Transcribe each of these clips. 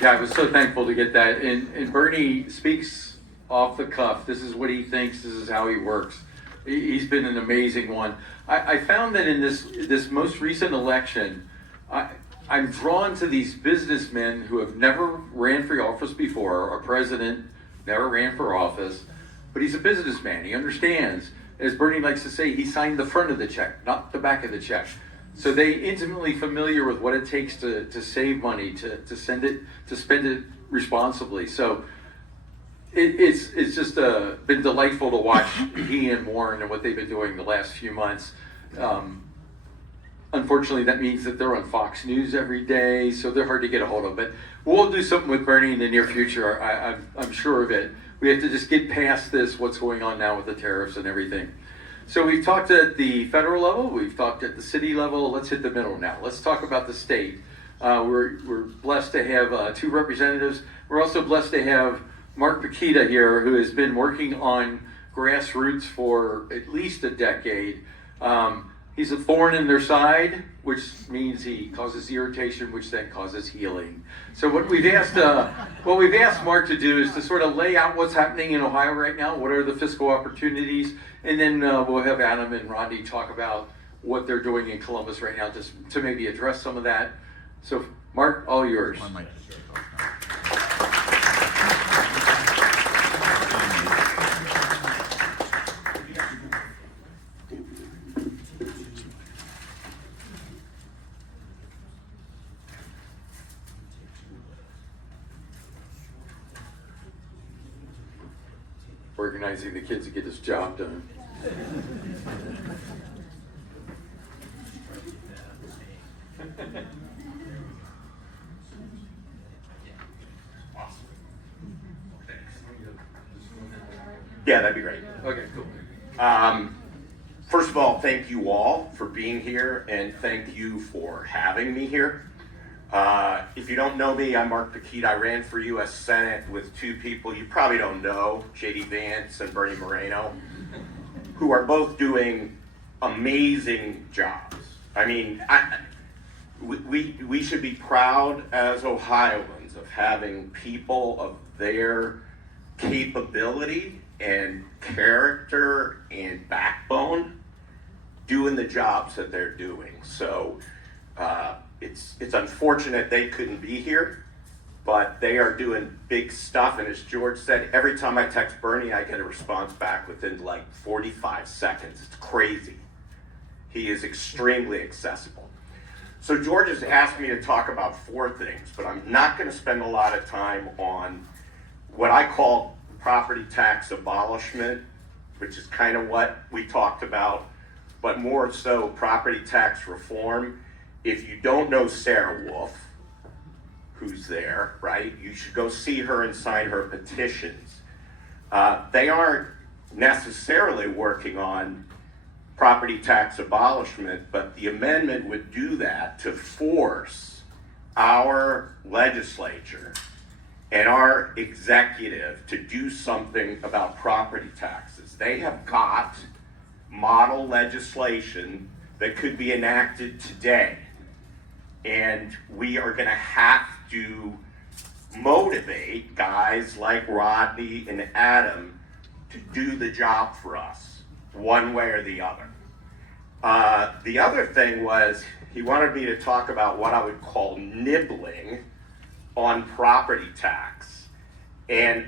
Yeah, I was so thankful to get that. And Bernie speaks off the cuff. This is what he thinks. This is how he works. He's been an amazing one. I found that in this most recent election, I'm drawn to these businessmen who have never ran for office before. Our president never ran for office, but he's a businessman. He understands. As Bernie likes to say, he signed the front of the check, not the back of the check. So they intimately familiar with what it takes to save money, to spend it responsibly. So it's just been delightful to watch he and Warren and what they've been doing the last few months. Unfortunately, that means that they're on Fox News every day, so they're hard to get a hold of. But we'll do something with Bernie in the near future. I'm sure of it. We have to just get past this, what's going on now with the tariffs and everything. So we've talked at the federal level, we've talked at the city level. Let's hit the middle now. Let's talk about the state. We're blessed to have 2 representatives. We're also blessed to have MarkPukita here, who has been working on Grassroots for at least a decade. He's a thorn in their side, which means he causes irritation, which then causes healing. So what we've asked Mark to do is to sort of lay out what's happening in Ohio right now. What are the fiscal opportunities? And then we'll have Adam and Rodney talk about what they're doing in Columbus right now, just to maybe address some of that. So Mark, all yours. Organizing the kids to get this job done. Yeah, that'd be great. Okay, cool. First of all, thank you all for being here, and thank you for having me here. If you don't know me, I'm MarkPukita. I ran for U.S. Senate with 2 people you probably don't know, J.D. Vance and Bernie Moreno, who are both doing amazing jobs. I mean, we should be proud as Ohioans of having people of their capability and character and backbone doing the jobs that they're doing. So it's unfortunate they couldn't be here, but they are doing big stuff. And as George said, every time I text Bernie, I get a response back within like 45 seconds. It's crazy. He is extremely accessible. So George has asked me to talk about 4 things, but I'm not going to spend a lot of time on what I call property tax abolishment, which is kind of what we talked about, but more so property tax reform. If you don't know Sarah Wolf, who's there, right, you should go see her and sign her petitions. They aren't necessarily working on property tax abolishment, but the amendment would do that to force our legislature and our executive to do something about property taxes. They have got model legislation that could be enacted today, and we are going to have to motivate guys like Rodney and Adam to do the job for us, one way or the other. The other thing was he wanted me to talk about what I would call nibbling on property tax. And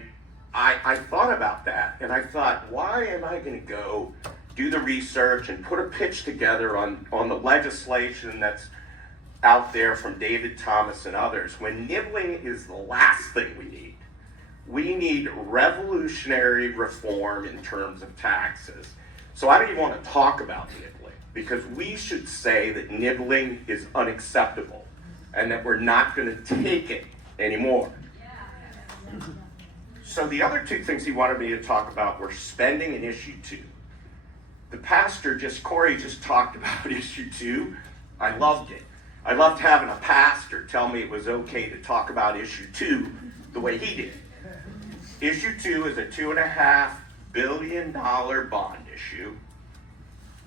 I thought about that, and I thought, why am I going to go do the research and put a pitch together on the legislation that's out there from David Thomas and others, when nibbling is the last thing we need. We need revolutionary reform in terms of taxes. So I don't even want to talk about nibbling, because we should say that nibbling is unacceptable and that we're not going to take it anymore. So the other 2 things he wanted me to talk about were spending and issue 2. The pastor, Corey just talked about issue 2. I loved it. I loved having a pastor tell me it was okay to talk about issue 2 the way he did. Issue 2 is a $2.5 billion bond issue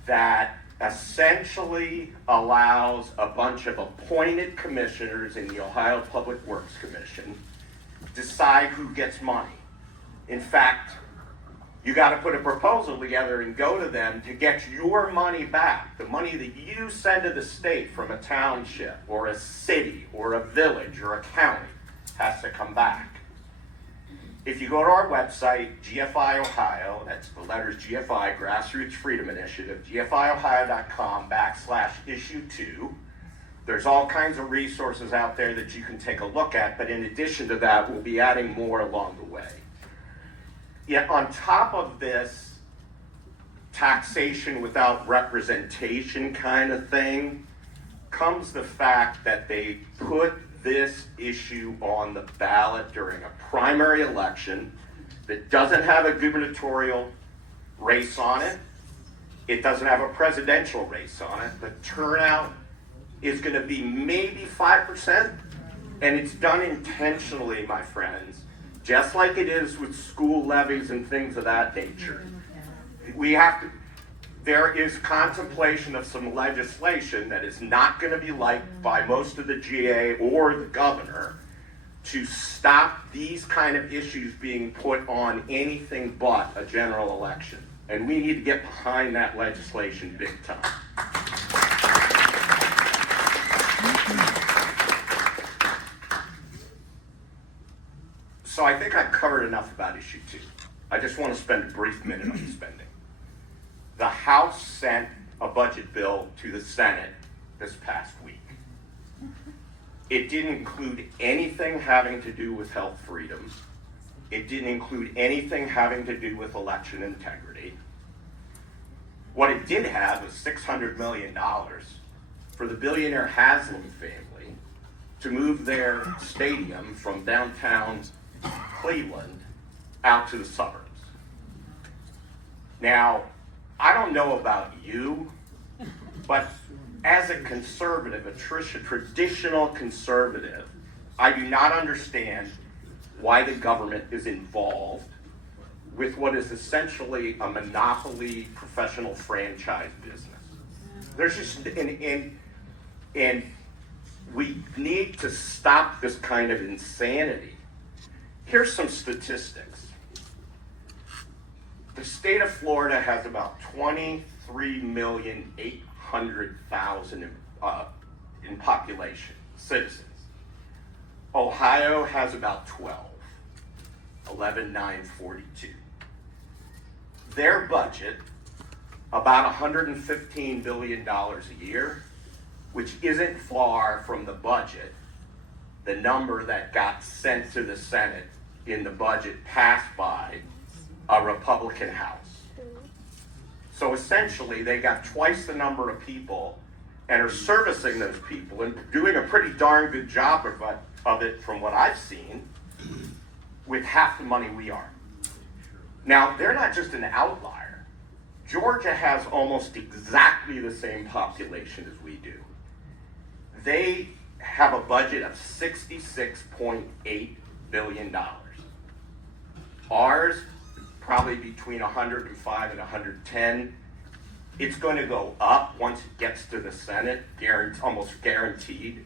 that essentially allows a bunch of appointed commissioners in the Ohio Public Works Commission decide who gets money. In fact, you got to put a proposal together and go to them to get your money back. The money that you send to the state from a township or a city or a village or a county has to come back. If you go to our website, GFI Ohio, that's the letters GFI, Grassroots Freedom Initiative, gfiohio.com/issue2, there's all kinds of resources out there that you can take a look at, but in addition to that, we'll be adding more along the way. Yet on top of this taxation without representation kind of thing, comes the fact that they put this issue on the ballot during a primary election that doesn't have a gubernatorial race on it. It doesn't have a presidential race on it. The turnout is going to be maybe 5%, and it's done intentionally, my friends, just like it is with school levies and things of that nature. There is contemplation of some legislation that is not going to be liked by most of the GA or the governor to stop these kind of issues being put on anything but a general election. And we need to get behind that legislation big time. So I think I've covered enough about issue 2. I just want to spend a brief minute on spending. The House sent a budget bill to the Senate this past week. It didn't include anything having to do with health freedoms. It didn't include anything having to do with election integrity. What it did have was $600 million for the billionaire Haslam family to move their stadium from downtown Cleveland out to the suburbs. Now, I don't know about you, but as a conservative, a traditional conservative, I do not understand why the government is involved with what is essentially a monopoly professional franchise business. There's just, and we need to stop this kind of insanity. Here's some statistics. The state of Florida has about 23,800,000 in population, citizens. Ohio has about 11,942. Their budget, about $115 billion a year, which isn't far from the budget, the number that got sent to the Senate in the budget passed by a Republican House. So essentially, they got twice the number of people and are servicing those people and doing a pretty darn good job of it from what I've seen, with half the money we are. Now, they're not just an outlier. Georgia has almost exactly the same population as we do. They have a budget of $66.8 billion. Ours, probably between 105 and 110. It's going to go up once it gets to the Senate, almost guaranteed.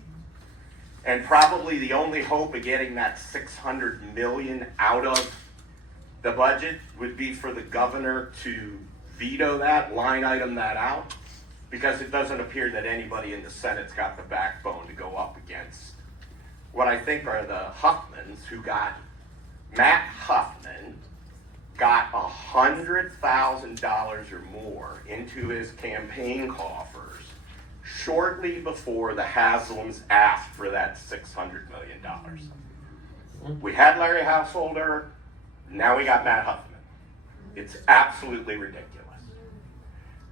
And probably the only hope of getting that $600 million out of the budget would be for the governor to veto that, line item that out, because it doesn't appear that anybody in the Senate's got the backbone to go up against what I think are the Huffmans, who got Matt Huffman got $100,000 or more into his campaign coffers shortly before the Haslams asked for that $600 million. We had Larry Householder, now we got Matt Huffman. It's absolutely ridiculous.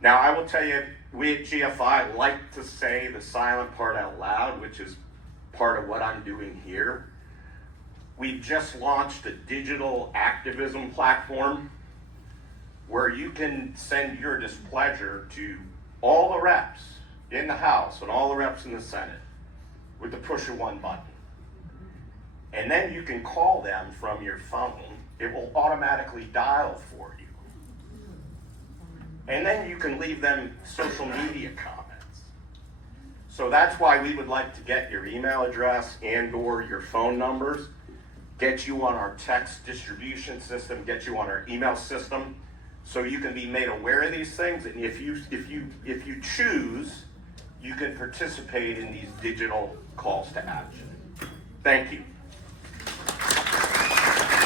Now, I will tell you, we at GFI like to say the silent part out loud, which is part of what I'm doing here. We've just launched a digital activism platform where you can send your displeasure to all the reps in the House and all the reps in the Senate with the push of one button. And then you can call them from your phone. It will automatically dial for you. And then you can leave them social media comments. So that's why we would like to get your email address and or your phone numbers, get you on our text distribution system, get you on our email system, so you can be made aware of these things. And if you choose, you can participate in these digital calls to action. Thank you.